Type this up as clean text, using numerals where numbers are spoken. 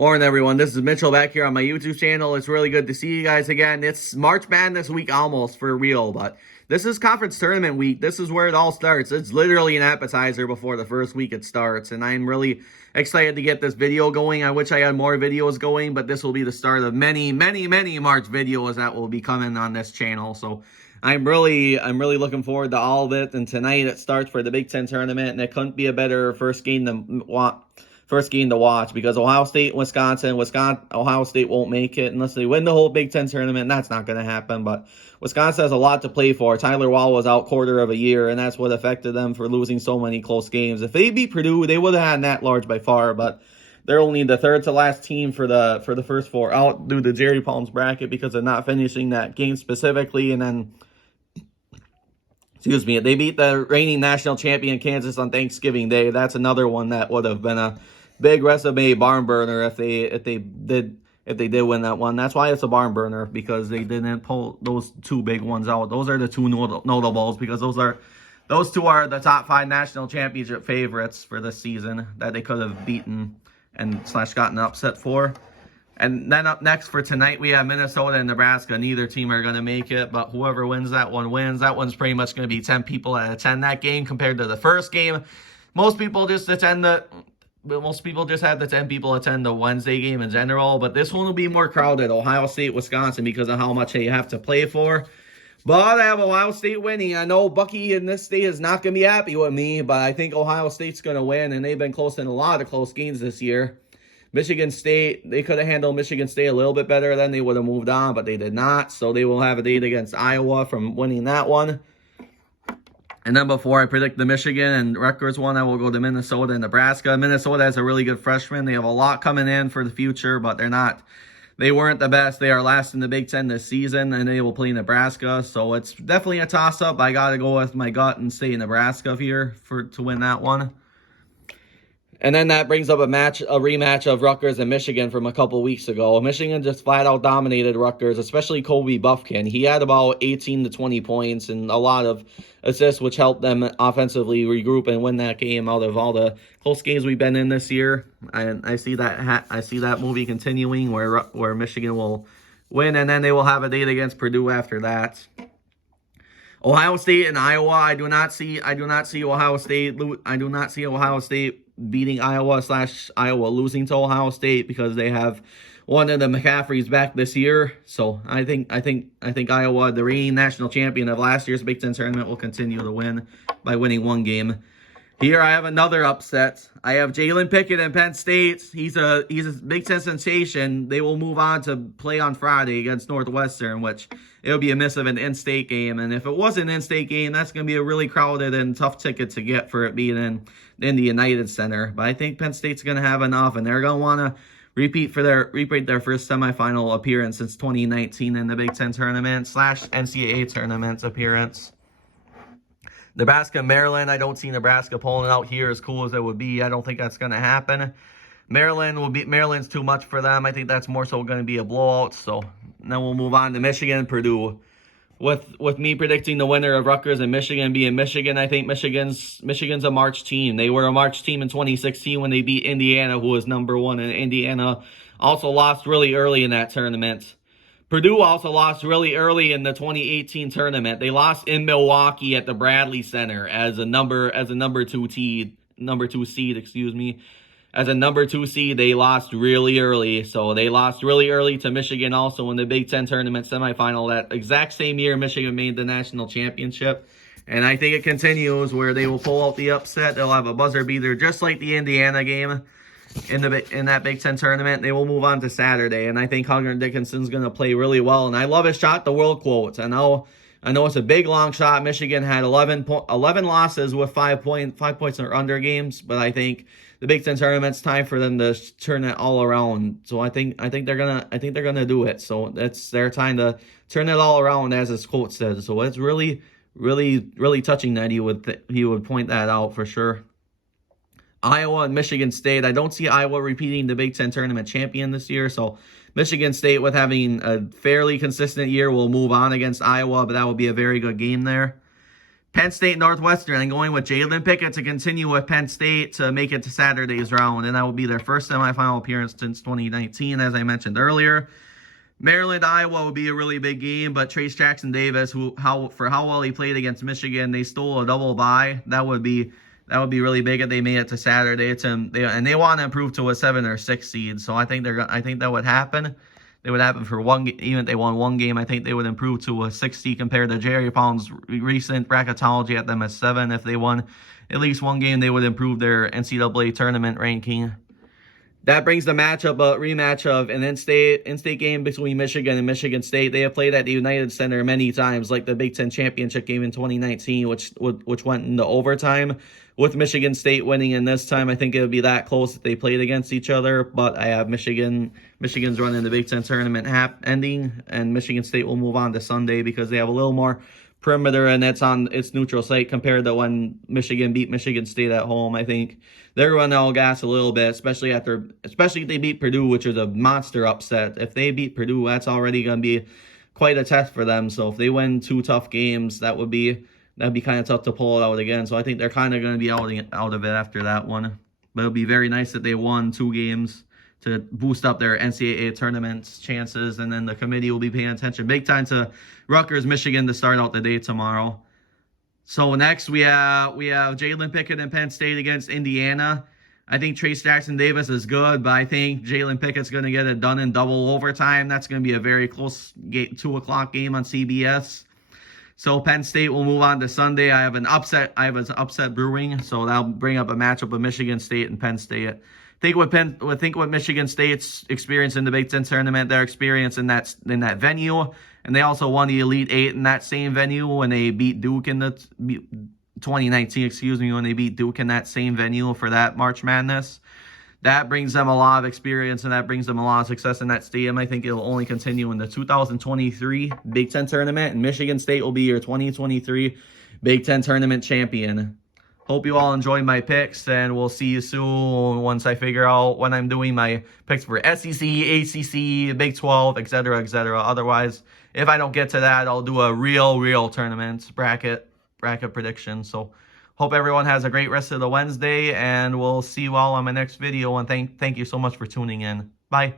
Morning, everyone. This is Mitchell back here on my YouTube channel. It's really good to see you guys again. It's March Madness week almost for real, but this is conference tournament week. This is where it all starts. It's literally an appetizer before the first week it starts, and I'm really excited to get this video going. I wish I had more videos going, but this will be the start of many March videos that will be coming on this channel. So I'm really looking forward to all of it. And tonight it starts for the Big Ten tournament, and it couldn't be a better first game to watch because Ohio State, Ohio State won't make it unless they win the whole Big Ten tournament. That's not going to happen, but Wisconsin has a lot to play for. Tyler Wahl was out quarter of a year, and that's what affected them for losing so many close games. If they beat Purdue, they would have had that large by far, but they're only the third to last team for the first four out due to Jerry Palm's bracket because of not finishing that game specifically, and then they beat the reigning national champion Kansas on Thanksgiving Day. That's another one that would have been a big resume barn burner if they did win that one. That's why it's a barn burner, because they didn't pull those two big ones out. Those are the two notables, because those two are the top 5 national championship favorites for this season that they could have beaten and / gotten upset for. And then up next for tonight, we have Minnesota and Nebraska. Neither team are going to make it, but whoever wins that one wins. That one's pretty much going to be 10 people that attend that game compared to the first game. Most people just have the 10 people attend the Wednesday game in general, but this one will be more crowded, Ohio State, Wisconsin, because of how much they have to play for. But I have Ohio State winning. I know Bucky in this state is not going to be happy with me, but I think Ohio State's going to win, and they've been close in a lot of close games this year. Michigan State, they could have handled Michigan State a little bit better, then they would have moved on, but they did not. So they will have a date against Iowa from winning that one. And then before I predict the Michigan and Rutgers one, I will go to Minnesota and Nebraska. Minnesota has a really good freshman. They have a lot coming in for the future, but they weren't the best. They are last in the Big Ten this season, and they will play Nebraska. So it's definitely a toss-up. I got to go with my gut and say Nebraska here to win that one. And then that brings up a rematch of Rutgers and Michigan from a couple weeks ago. Michigan just flat out dominated Rutgers, especially Kobe Buffkin. He had about 18 to 20 points and a lot of assists, which helped them offensively regroup and win that game out of all the close games we've been in this year. And I see that movie continuing where Michigan will win, and then they will have a date against Purdue after that. Ohio State and Iowa. I do not see Ohio State beating Iowa / Iowa losing to Ohio State, because they have one of the McCaffreys back this year. So I think Iowa, the reigning national champion of last year's Big Ten tournament, will continue to win by winning one game. Here I have another upset. I have Jalen Pickett and Penn State. He's a Big Ten sensation. They will move on to play on Friday against Northwestern, which it'll be a miss of an in-state game. And if it was an in-state game, that's going to be a really crowded and tough ticket to get for it being in the United Center. But I think Penn State's going to have enough, and they're going to want to repeat their first semifinal appearance since 2019 in the Big Ten tournament / NCAA tournament appearance. Nebraska, Maryland. I don't see Nebraska pulling it out here as cool as it would be. I don't think that's going to happen. Maryland's too much for them. I think that's more so going to be a blowout. So then we'll move on to Michigan and Purdue. With me predicting the winner of Rutgers and Michigan being Michigan, I think Michigan's a March team. They were a March team in 2016 when they beat Indiana, who was number 1, and Indiana also lost really early in that tournament. Purdue also lost really early in the 2018 tournament. They lost in Milwaukee at the Bradley Center as a number 2 seed. As a number 2 seed, they lost really early. So they lost really early to Michigan also in the Big Ten tournament semifinal. That exact same year, Michigan made the national championship. And I think it continues where they will pull out the upset. They'll have a buzzer beater just like the Indiana game in that Big Ten tournament. They will move on to Saturday, and I think Hunter Dickinson's going to play really well. And I love his shot the world quote. I know it's a big long shot. Michigan had 11 losses with 5 points or under games, but I think the Big Ten tournament's time for them to turn it all around. So I think they're gonna do it. So it's their time to turn it all around, as his quote says. So it's really touching that he would point that out for sure. Iowa and Michigan State. I don't see Iowa repeating the Big Ten tournament champion this year. So Michigan State, with having a fairly consistent year, will move on against Iowa, but that will be a very good game there. Penn State Northwestern, and going with Jalen Pickett to continue with Penn State to make it to Saturday's round, and that will be their first semifinal appearance since 2019, as I mentioned earlier. Maryland, Iowa would be a really big game, but Trace Jackson Davis, for how well he played against Michigan, they stole a double bye. That would be really big if they made it to Saturday. They want to improve to a 7 or 6 seed, so I think that would happen. They would happen for one. Even if they won one game, I think they would improve to a 60 compared to Jerry Pound's recent bracketology at them as 7. If they won at least one game, they would improve their NCAA tournament ranking. That brings the rematch of an in-state game between Michigan and Michigan State. They have played at the United Center many times, like the Big Ten Championship game in 2019, which went into overtime, with Michigan State winning. And this time, I think it would be that close if they played against each other. But I have Michigan's running the Big Ten tournament ending, and Michigan State will move on to Sunday because they have a little more perimeter, and it's on its neutral site compared to when Michigan beat Michigan State at home. I think they're running all gas a little bit, especially if they beat Purdue, which is a monster upset. If they beat Purdue, that's already going to be quite a test for them. So if they win 2 tough games, that'd be kind of tough to pull it out again. So I think they're kind of going to be out of it after that one. But it'll be very nice that they won 2 games to boost up their NCAA tournament chances, and then the committee will be paying attention big time to Rutgers, Michigan to start out the day tomorrow. So next we have Jalen Pickett and Penn State against Indiana. I think Trace Jackson Davis is good, but I think Jalen Pickett's going to get it done in double overtime. That's going to be a very close 2 o'clock game on CBS. So Penn State will move on to Sunday. I have an upset brewing, so that'll bring up a matchup of Michigan State and Penn State. Think what Michigan State's experience in the Big Ten tournament, their experience in that venue, and they also won the Elite Eight in that same venue when they beat Duke in the 2019. When they beat Duke in that same venue for that March Madness. That brings them a lot of experience, and that brings them a lot of success in that stadium. I think it'll only continue in the 2023 Big Ten tournament, and Michigan State will be your 2023 Big Ten tournament champion. Hope you all enjoyed my picks, and we'll see you soon once I figure out when I'm doing my picks for SEC, ACC, Big 12, etc., etc. Otherwise, if I don't get to that, I'll do a real tournament bracket prediction. So hope everyone has a great rest of the Wednesday, and we'll see you all on my next video. And thank you so much for tuning in. Bye.